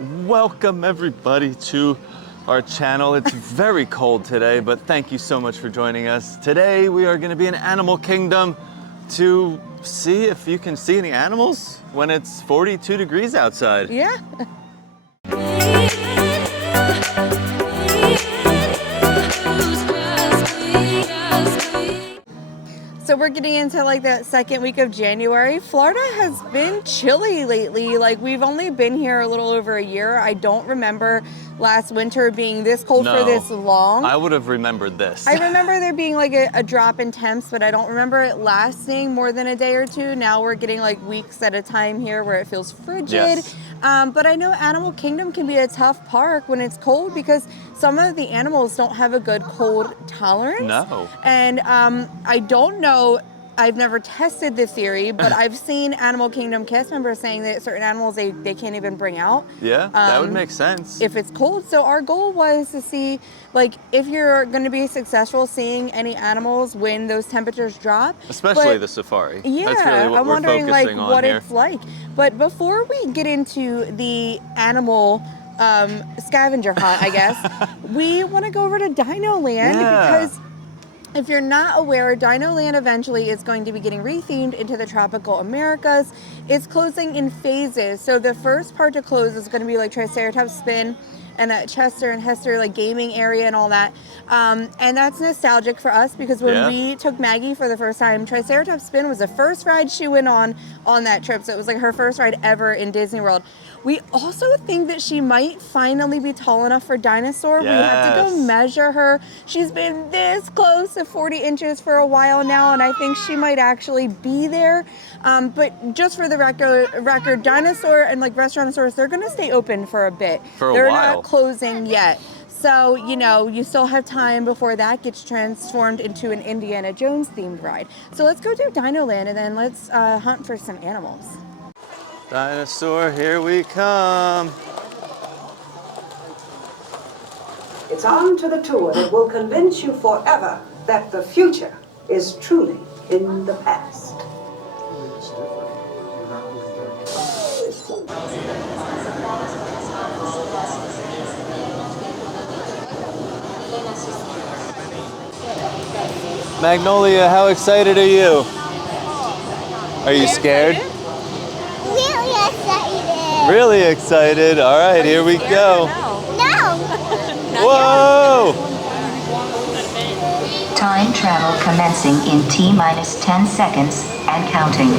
Welcome everybody to our channel. It's very cold today, but thank you so much for joining us. Today we are going to be in Animal Kingdom to see if you can see any animals when it's 42 degrees outside. Yeah. So we're getting into like that second week of January. Florida has been chilly lately. Like we've only been here a little over a year. I don't remember last winter being this cold for this long. I would have remembered this. I remember there being like a drop in temps, but I don't remember it lasting more than a day or two. Now we're getting like weeks at a time here where it feels frigid. Yes. But I know Animal Kingdom can be a tough park when it's cold because some of the animals don't have a good cold tolerance. No. And I don't know, I've never tested the theory, but I've seen Animal Kingdom cast members saying that certain animals they can't even bring out. Yeah, that would make sense. If it's cold. So our goal was to see, like, if you're going to be successful seeing any animals when those temperatures drop. Especially the safari. Yeah, that's really what I'm we're wondering focusing like on what here. it's like. But before we get into the animal scavenger hunt, I guess, we want to go over to DinoLand because if you're not aware, DinoLand eventually is going to be getting rethemed into the tropical Americas. It's closing in phases. So the first part to close is going to be like Triceratops Spin and that Chester and Hester like gaming area and all that. And that's nostalgic for us because when we took Maggie for the first time, Triceratops Spin was the first ride she went on that trip. So it was like her first ride ever in Disney World. We also think that she might finally be tall enough for Dinosaur. We have to go measure her. She's been this close to 40 inches for a while now, and I think she might actually be there. But just for the record, Dinosaur and like Restaurantosaurus, they're going to stay open for a bit. They're not closing yet. So, you know, you still have time before that gets transformed into an Indiana Jones themed ride. So let's go do DinoLand and then let's hunt for some animals. Dinosaur, here we come. It's on to the tour that will convince you forever that the future is truly in the past. Magnolia, how excited are you? Are you scared? Really excited. Really excited. All right, here we go. No. Whoa! Time travel commencing in T-minus 10 seconds and counting.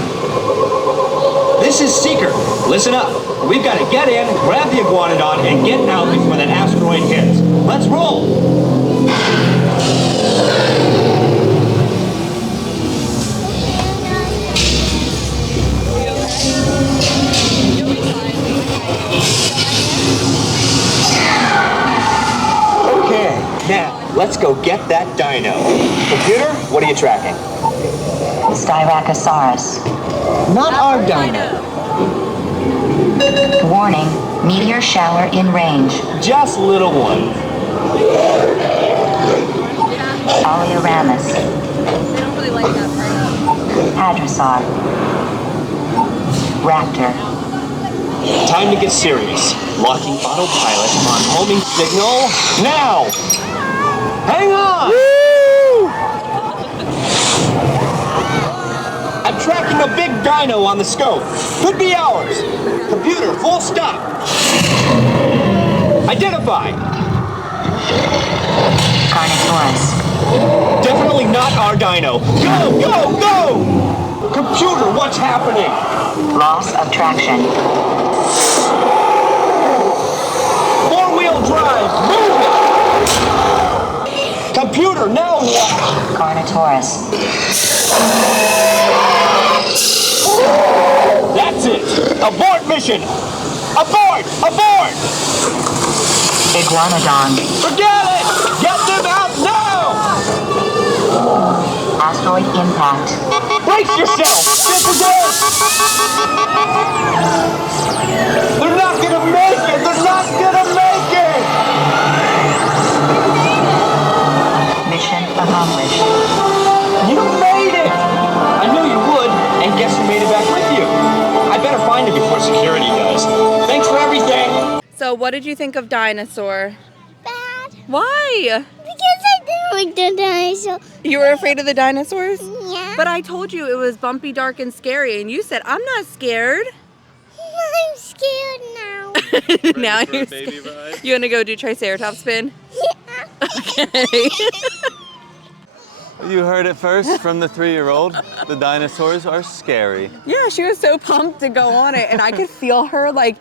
This is Seeker. Listen up. We've got to get in, grab the iguanodon, and get out before that asteroid hits. Let's roll! Okay, now let's go get that dino. Computer, what are you tracking? Styracosaurus. Not our dino. Warning, meteor shower in range. Just little one. Oleoramus. They don't really like that part. Hadrosaur. Raptor. Time to get serious. Locking autopilot on homing signal now! Hang on! Woo! I'm tracking a big dino on the scope. Could be ours. Computer, full stop. Identify. Carnotaurus. Definitely not our dino. Go, go, go! Computer, what's happening? Loss of traction. Four-wheel drive, move it! Computer, now what? Carnotaurus. That's it! Abort mission! Abort! Abort! Iguanodon. Forget it! Get them out now! Asteroid impact. Brace yourself! This is it! They're not gonna make it! They're not gonna make it! Mission accomplished. You made it! I knew you would, and guess who made it back with you? I better find it before security does. Thanks for everything! So what did you think of Dinosaur? Bad. Why? Because I didn't like the dinosaur. You were afraid of the dinosaurs? Yeah. But I told you it was bumpy, dark, and scary, and you said, I'm not scared. I'm scared now. Now Ready for a you're baby scared. ride? You want to go do Triceratops spin? Yeah. Okay. You heard it first from the 3-year-old. The dinosaurs are scary. Yeah, she was so pumped to go on it, and I could feel her, like,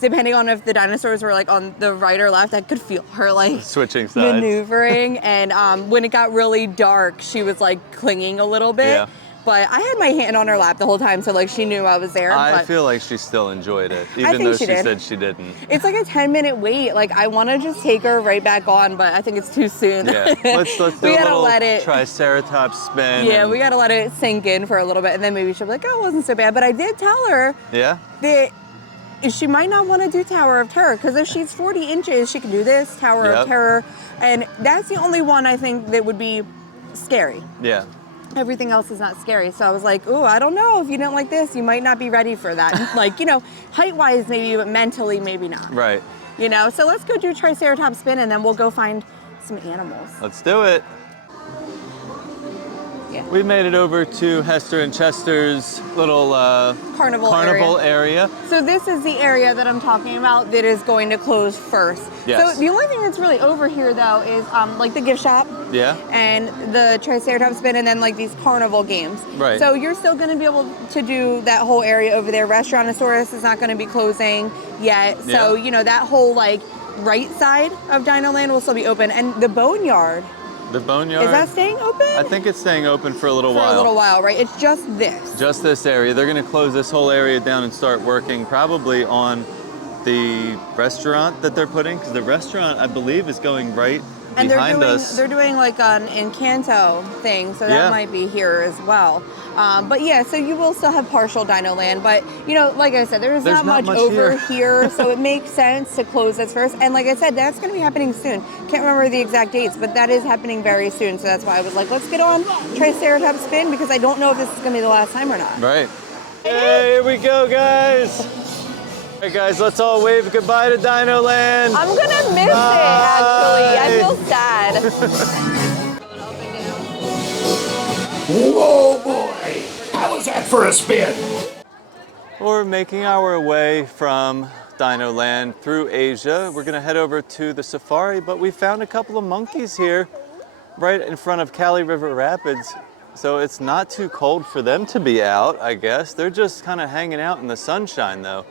depending on if the dinosaurs were, like, on the right or left, I could feel her, like, Switching sides. maneuvering. And when it got really dark, she was, like, clinging a little bit. Yeah. But I had my hand on her lap the whole time, so, like, she knew I was there. I but feel like she still enjoyed it, I even think though she she did. said she didn't. It's like a 10-minute wait. Like, I want to just take her right back on, but I think it's too soon. Yeah, let's do We a gotta little let it. Triceratops spin. Yeah, and- we gotta let it sink in for a little bit, and then maybe she'll be like, "Oh, it wasn't so bad." But I did tell her Yeah? that she might not want to do Tower of Terror, because if she's 40 inches, she can do this Tower Yep. of Terror, and that's the only one I think that would be scary. Yeah. Everything else is not scary. So I was like, "Oh, I don't know. If you didn't like this, you might not be ready for that." Like, you know, height-wise maybe, but mentally maybe not. Right. You know, so let's go do Triceratops spin, and then we'll go find some animals. Let's do it. Yeah. We made it over to Hester and Chester's little Carnival area. So this is the area that I'm talking about that is going to close first. Yes. So the only thing that's really over here though is like the gift shop Yeah. and the Triceratops spin, and then like these carnival games. Right. So you're still going to be able to do that whole area over there. Restaurantosaurus is not going to be closing yet. So, Yeah. you know, that whole like right side of DinoLand will still be open. And the boneyard, The boneyard. is that staying open? I think it's staying open for a little For while. a little while, right? It's just this. Just this area. They're going to close this whole area down and start working probably on the restaurant that they're putting, because the restaurant, I believe, is going right And behind us. they're doing like an Encanto thing, so that Yeah. might be here as well. But yeah, so you will still have partial DinoLand, but you know, like I said, there's not much over here, so it makes sense to close this first. And like I said, that's going to be happening soon. Can't remember the exact dates, but that is happening very soon. So that's why I was like, let's get on Triceratops spin, because I don't know if this is going to be the last time or not. Right. Hey, here we go, guys. All right, guys, let's all wave goodbye to DinoLand. I'm gonna miss it, actually. I feel sad. Whoa, boy! How was that for a spin? We're making our way from DinoLand through Asia. We're gonna head over to the safari, but we found a couple of monkeys here right in front of Cali River Rapids. So it's not too cold for them to be out, I guess. They're just kind of hanging out in the sunshine though.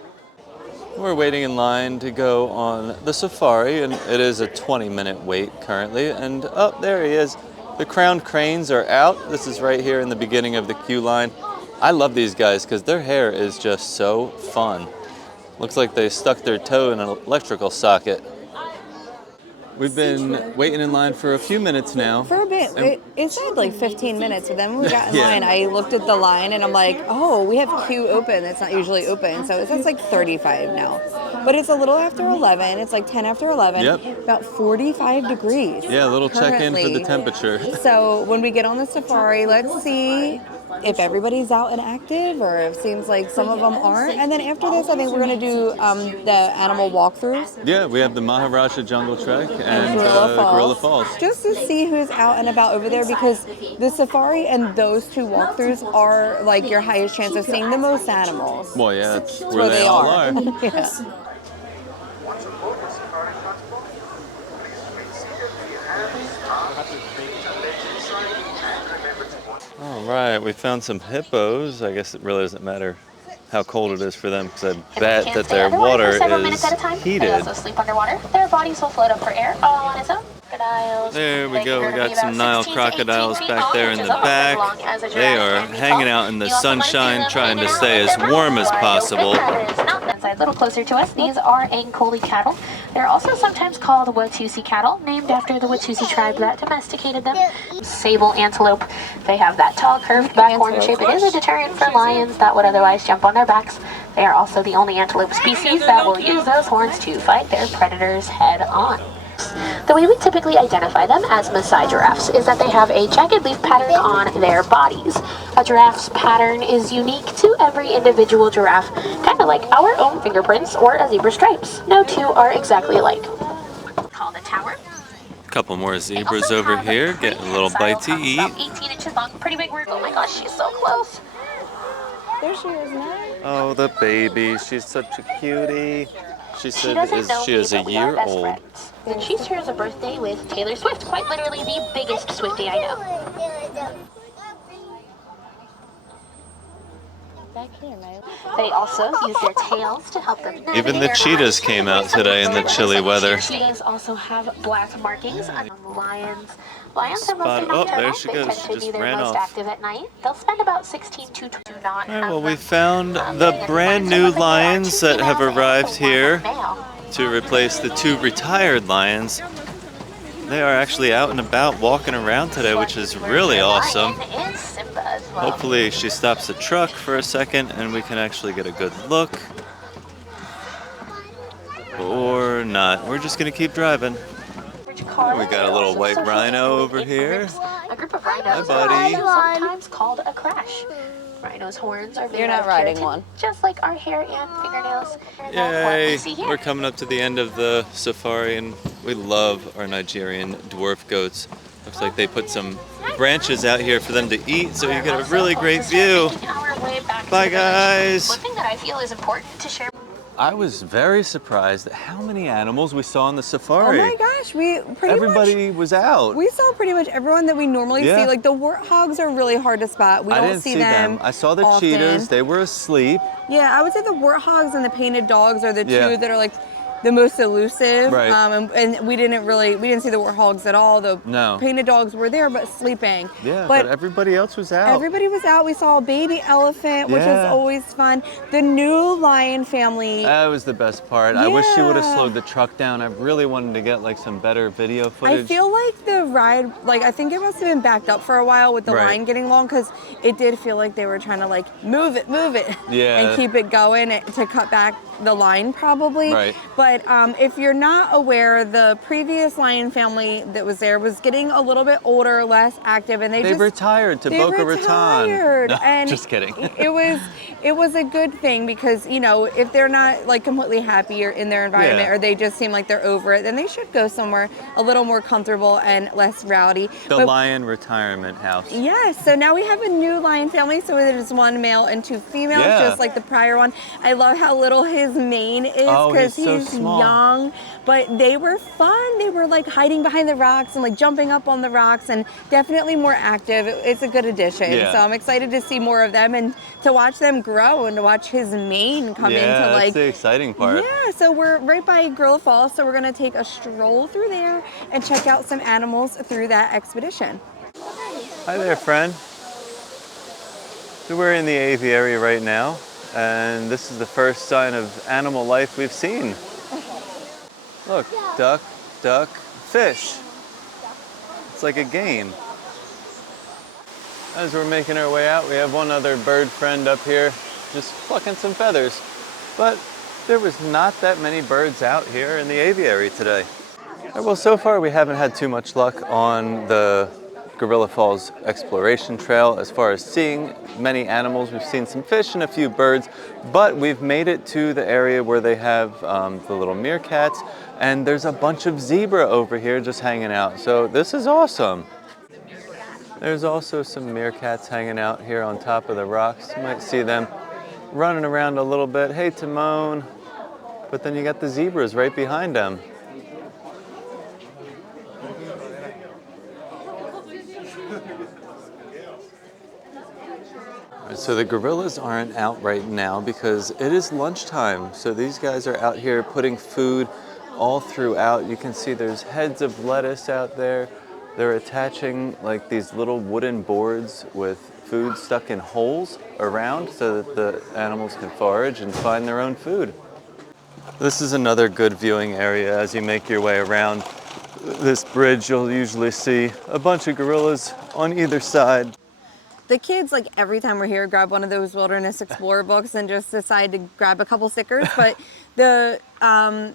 We're waiting in line to go on the safari, and it is a 20-minute wait currently. And oh, there he is. The crowned cranes are out. This is right here in the beginning of the queue line. I love these guys because their hair is just so fun. Looks like they stuck their toe in an electrical socket. We've been waiting in line for a few minutes now. For a bit. It said like 15 minutes, but then when we got in Yeah. line, I looked at the line and I'm like, oh, we have queue open. That's not usually open. So it says like 35 now. But it's a little after 11. It's like 10 after 11. Yep. About 45 degrees. Yeah, a little check-in for the currently. temperature. So when we get on the safari, let's see if everybody's out and active, or if it seems like some of them aren't. And then after this, I think we're going to do the animal walkthroughs. Yeah, we have the Maharaja Jungle Trek and Gorilla Gorilla Falls. Just to see who's out and about over there, because the safari and those two walkthroughs are like your highest chance of seeing the most animals. Well, yeah, that's where they all are. Yeah. All right, we found some hippos. I guess it really doesn't matter how cold it is for them, because I bet that their water is heated. They also sleep underwater. Their bodies will float up for air all on its own. Crocodiles. There we They go. can We grow to got be some about Nile 16 to 18 crocodiles feet back tall, there which in is the almost as back. long as a They giraffe are can be hanging tall. out in the You also might see sunshine, them trying to hanging stay out as with their warm mouths as wide possible. open. That is not that side. A little closer to us. These are Ankoli cattle. They're also sometimes called Watusi cattle, named after the Watusi tribe that domesticated them. Sable antelope. They have that tall, curved back horn shape. It is a deterrent for lions that would otherwise jump on their backs. They are also the only antelope species that will use those horns to fight their predators head on. The way we typically identify them as Maasai giraffes is that they have a jagged leaf pattern on their bodies. A giraffe's pattern is unique to every individual giraffe, kind of like our own fingerprints or a zebra's stripes. No two are exactly alike. Called a tower. Couple more zebras over here, getting a little bite to eat. About 18 inches long, pretty big bird. Oh my gosh, she's so close. There she is now. Oh, the baby. She's such a cutie. She said she is a year old. And she shares a birthday with Taylor Swift, quite literally the biggest Swiftie I know. Back here, Mike. They also use their tails to help them navigate. Even the cheetahs came out today in the chilly weather. Cheetahs also have black markings on the lions. Lions are Spot- mostly nocturnal. oh, there she They goes. tend She to just be their ran most off. active at night. They'll spend about 16 to 2 not. All right, well, we found the brand new lions that have arrived here to replace the 2 retired lions. They are actually out and about walking around today, which is really awesome. Hopefully she stops the truck for a second and we can actually get a good look. Or not. We're just gonna keep driving. We got a little white rhino over here. A group of rhinos Hi, buddy. are sometimes called a crash. Rhinos' horns are made You're not of riding keratin, one. just like our hair and fingernails. And Yay! we see here. We're coming up to the end of the safari and we love our Nigerian dwarf goats. Looks like they put some branches out here for them to eat, so you get a really great view. Bye, guys! One thing that I feel is important to share. I was very surprised at how many animals we saw in the safari. Oh my gosh, we pretty Everybody much, was out. we saw pretty much everyone that we normally Yeah. see. Like the warthogs are really hard to spot. We I don't didn't see see them. I saw the often. cheetahs. They were asleep. Yeah, I would say the warthogs and the painted dogs are the Yeah. two that are like the most elusive. Right. And we didn't see the warthogs at all. The No. painted dogs were there but sleeping. Yeah, but everybody else was out. Everybody was out. We saw a baby elephant, which is Yeah. always fun. The new lion family. That was the best part. I wish she would have Yeah. slowed the truck down. I really wanted to get like some better video footage. I feel like the ride, like I think it must have been backed up for a while with the Right. line getting long because it did feel like they were trying to like move it, Yeah. and keep it going to cut back the line probably. Right. But if you're not aware, the previous lion family that was there was getting a little bit older, less active, and they They just retired to Boca Raton. retired. No, And just kidding. it was a good thing because, you know, if they're not like completely happy or in their environment Yeah. or they just seem like they're over it, then they should go somewhere a little more comfortable and less rowdy. The But- lion retirement house. Yes, so now we have a new lion family, so it is 1 male and 2 females, Yeah. just like the prior one. I love how little his mane is Oh, because he's so he's small. young, but they were fun. They were like hiding behind the rocks and like jumping up on the rocks and definitely more active. It's a good addition. Yeah. So I'm excited to see more of them and to watch them grow and to watch his mane come Yeah, into that's like the exciting part. yeah, so we're right by Gorilla Falls, so we're gonna take a stroll through there and check out some animals through that expedition. Hi there, friend. So we're in the aviary right now, and this is the first sign of animal life we've seen. Look, duck, duck, fish. It's like a game. As we're making our way out, we have one other bird friend up here just plucking some feathers. But there was not that many birds out here in the aviary today. Well, so far we haven't had too much luck on the Gorilla Falls exploration trail as far as seeing many animals. We've seen some fish and a few birds, but we've made it to the area where they have the little meerkats, and there's a bunch of zebra over here just hanging out. So this is awesome. There's also some meerkats hanging out here on top of the rocks. You might see them running around a little bit. Hey, Timon. But then you got the zebras right behind them. So the gorillas aren't out right now because it is lunchtime. So these guys are out here putting food all throughout. You can see there's heads of lettuce out there. They're attaching like these little wooden boards with food stuck in holes around so that the animals can forage and find their own food. This is another good viewing area as you make your way around this bridge. You'll usually see a bunch of gorillas on either side. The kids, like every time we're here, grab one of those Wilderness Explorer books and just decide to grab a couple stickers. But the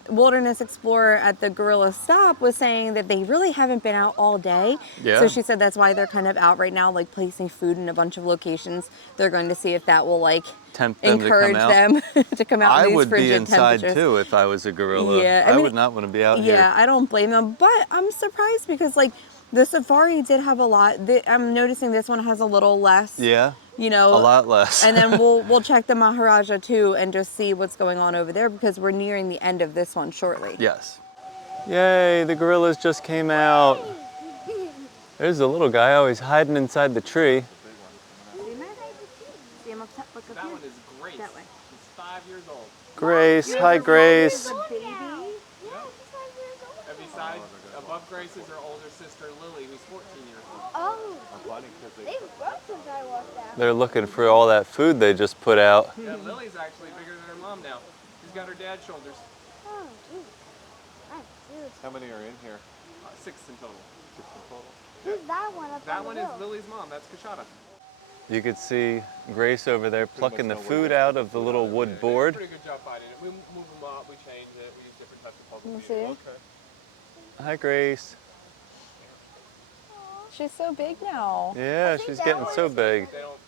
Wilderness Explorer at the Gorilla Stop was saying that they really haven't been out all day. Yeah. So she said that's why they're kind of out right now, like placing food in a bunch of locations. They're going to see if that will like Tempt them encourage to come out. them to come out I in these would be frigid inside temperatures. too if I was a gorilla. Yeah, I would not want to be out here. Yeah, I don't blame them, but I'm surprised because like the safari did have a lot. I'm noticing this one has a little less. Yeah. You know, A lot less. And then we'll check the Maharaja too and just see what's going on over there because we're nearing the end of this one shortly. Yes. Yay, the gorillas just came out. There's a little guy always hiding inside the tree. That one is Grace. He's 5 years old. Grace, hi Grace. And besides, above Grace is her older sister Lily, who's 14 years old. Oh, they've grown since I walked out. They're looking for all that food they just put out. Yeah, Lily's actually bigger than her mom now. She's got her dad's shoulders. Oh, geez. That's huge. How many are in here? 6 in total. Who's that one up That on one the is hill? Lily's mom. That's Kashada. You could see Grace over there plucking the food out of the little wood board. Pretty good job finding it. We move them up, we change it, we use different types of puzzle You pieces. see? Hi Grace. She's so big now. Yeah, she's getting so big. They don't,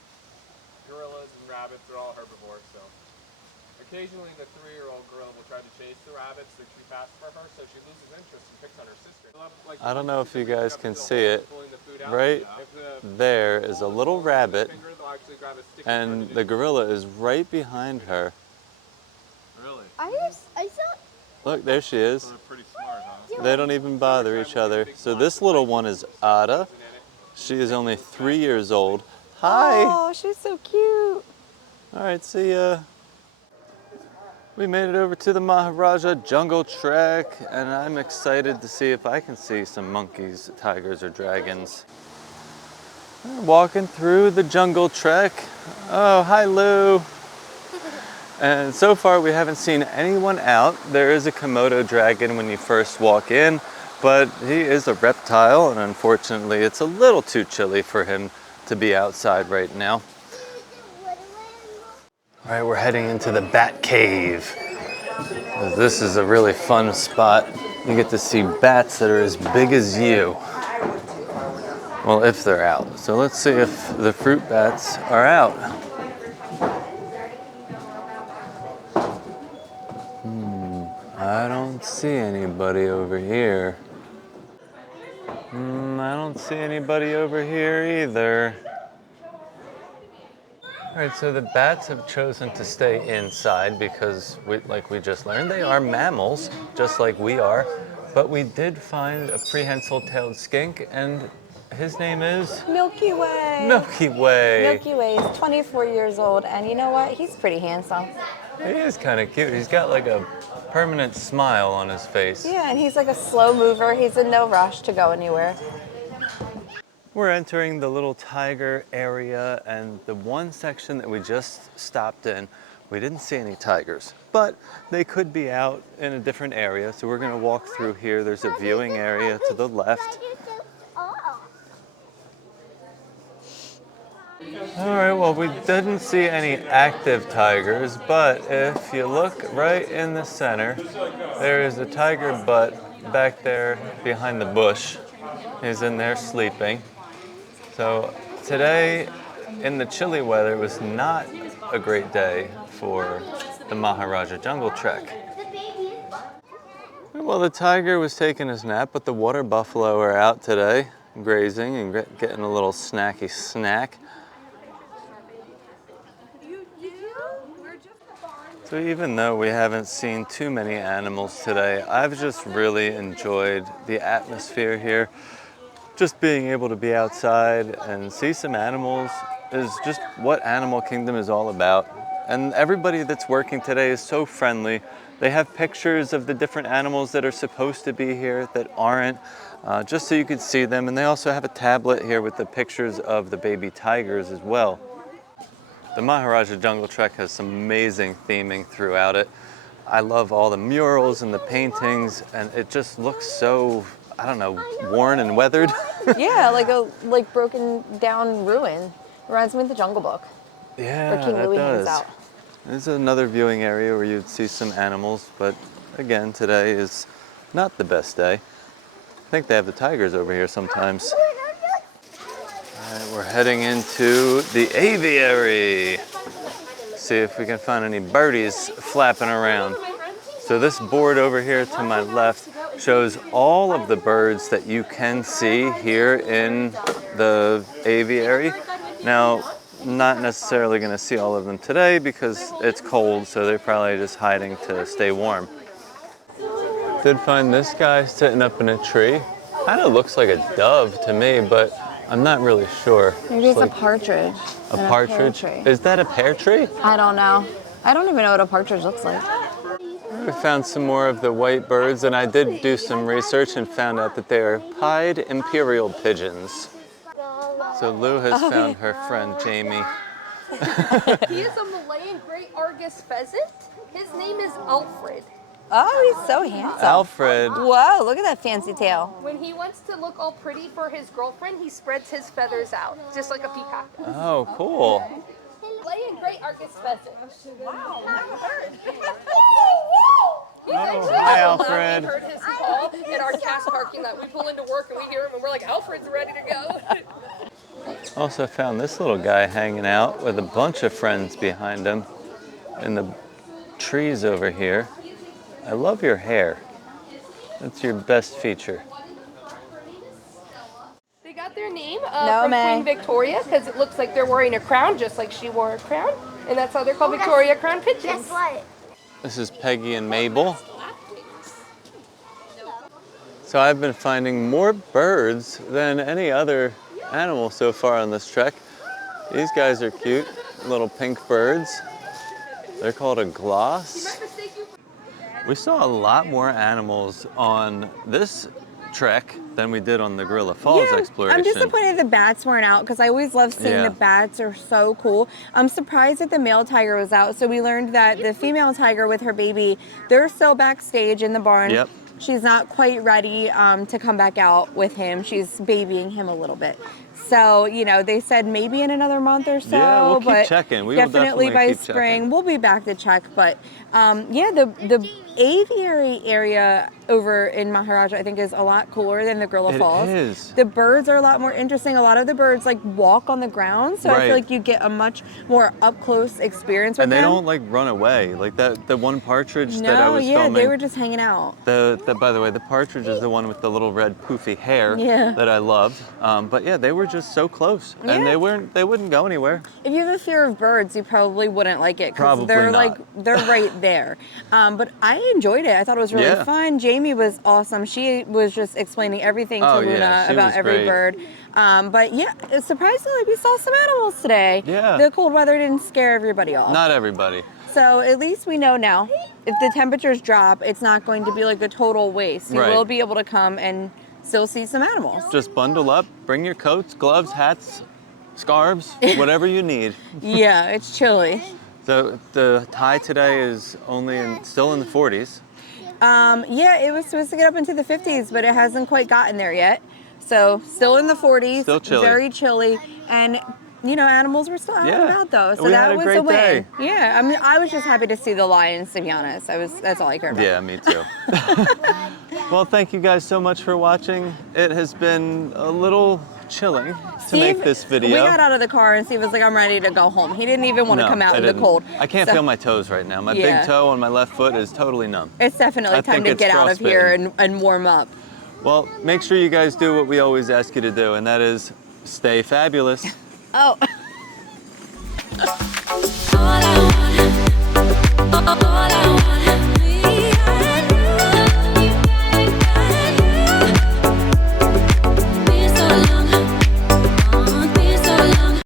gorillas and rabbits are all herbivores, so. Occasionally the 3-year-old gorilla will try to chase the rabbits that she passed for her, so she loses interest and picks on her sister. I don't know if you guys can see it. Right there is a little rabbit, and the gorilla is right behind her. Really? I saw. Look, there she is. They're pretty smart, huh? They don't even bother each other. So this little one is Ada. She is only 3 years old. Hi. Oh, she's so cute. All right, see ya. We made it over to the Maharaja Jungle Trek, and I'm excited to see if I can see some monkeys, tigers, or dragons. We're walking through the Jungle Trek. Oh, hi Lou. And so far we haven't seen anyone out. There is a Komodo dragon when you first walk in, but he is a reptile, and unfortunately it's a little too chilly for him to be outside right now. All right, we're heading into the Bat Cave. This is a really fun spot. You get to see bats that are as big as you. Well, if they're out. So let's see if the fruit bats are out. I don't see anybody over here. I don't see anybody over here either. All right, so the bats have chosen to stay inside because, like we just learned, they are mammals, just like we are. But we did find a prehensile-tailed skink, and his name is? Milky Way. Milky Way. Milky Way is 24 years old, and you know what? He's pretty handsome. He is kind of cute. He's got like a permanent smile on his face. Yeah, and he's like a slow mover. He's in no rush to go anywhere. We're entering the little tiger area, and the one section that we just stopped in, we didn't see any tigers, but they could be out in a different area. So we're gonna walk through here. There's a viewing area to the left. All right, well, we didn't see any active tigers, but if you look right in the center, there is a tiger butt back there behind the bush. He's in there sleeping. So today, in the chilly weather, was not a great day for the Maharaja Jungle Trek. Well, the tiger was taking his nap, but the water buffalo are out today, grazing and getting a little snacky snack. So even though we haven't seen too many animals today, I've just really enjoyed the atmosphere here. Just being able to be outside and see some animals is just what Animal Kingdom is all about. And everybody that's working today is so friendly. They have pictures of the different animals that are supposed to be here that aren't, just so you could see them. And they also have a tablet here with the pictures of the baby tigers as well. The Maharaja Jungle Trek has some amazing theming throughout it. I love all the murals and the paintings, and it just looks so, I don't know, worn and weathered. Yeah, like broken down ruin. Reminds me of the Jungle Book. Yeah, Where King that Louie hangs does. out. There's another viewing area where you'd see some animals, but again, today is not the best day. I think they have the tigers over here sometimes. All right, we're heading into the aviary. See if we can find any birdies flapping around. So this board over here to my left shows all of the birds that you can see here in the aviary. Now, not necessarily going to see all of them today because it's cold, so they're probably just hiding to stay warm. Did find this guy sitting up in a tree. Kind of looks like a dove to me, but I'm not really sure. Maybe it's like a partridge. a partridge. Is that a pear tree? I don't know. I don't even know what a partridge looks like. We found some more of the white birds, and I did do some research and found out that they are pied imperial pigeons. So Lou has found her friend Jamie. He is a Malayan gray Argus pheasant. His name is Alfred. Oh, he's so handsome. Alfred. Whoa, look at that fancy tail. When he wants to look all pretty for his girlfriend, he spreads his feathers out, just like a peacock. Oh, cool. Malayan gray Argus pheasant. Wow, never heard. He's Hi, Alfred. We heard his call in our cast parking lot. We pull into work and we hear him and we're like, Alfred's ready to go. Also found this little guy hanging out with a bunch of friends behind him in the trees over here. I love your hair. That's your best feature. They got their name from Queen Victoria because it looks like they're wearing a crown just like she wore a crown. And that's how they're called Victoria Crown Pigeons. Guess what? This is Peggy and Mabel. So I've been finding more birds than any other animal so far on this trek. These guys are cute, little pink birds. They're called a gloss. We saw a lot more animals on this trek than we did on the Gorilla Falls exploration. I'm disappointed the bats weren't out because I always love seeing the bats. Are so cool. I'm surprised that the male tiger was out. So we learned that the female tiger with her baby, they're still backstage in the barn. Yep. She's not quite ready to come back out with him. She's babying him a little bit. So, you know, they said maybe in another month or so. Yeah, we'll keep but checking. We definitely will by keep spring, checking. we'll be back to check. But yeah, the aviary area over in Maharaja, I think, is a lot cooler than the Gorilla Falls. It is. The birds are a lot more interesting. A lot of the birds like walk on the ground, so I feel like you get a much more up close experience with them. And they don't like run away. Like the one partridge that I was filming. They were just hanging out. By the way, the partridge is the one with the little red poofy hair that I loved. But yeah, they were just so close, and they wouldn't go anywhere. If you have a fear of birds, you probably wouldn't like it because they're they're right there. But I enjoyed it. I thought it was really fun. Jamie was awesome. She was just explaining everything to Luna about every bird. But yeah, surprisingly, we saw some animals today. Yeah. The cold weather didn't scare everybody off. Not everybody. So at least we know now, if the temperatures drop, it's not going to be like a total waste. You will be able to come and still see some animals. Just bundle up, bring your coats, gloves, hats, scarves, whatever you need. Yeah, it's chilly. So the high today is still in the 40s. Yeah, it was supposed to get up into the 50s, but it hasn't quite gotten there yet. So still in the 40s. Still chilly. Very chilly. And, you know, animals were still out and about, though. So we that had was a great a win. day. Yeah, I mean, I was just happy to see the lions, to be honest. That's all I cared about. Yeah, me too. Well, thank you guys so much for watching. It has been a little chilling to make this video. We got out of the car and Steve was like, I'm ready to go home. He didn't even want to come out in the cold. I can't feel my toes right now. My big toe on my left foot is totally numb. It's definitely time to get out of here and warm up. Well, make sure you guys do what we always ask you to do, and that is stay fabulous. Oh.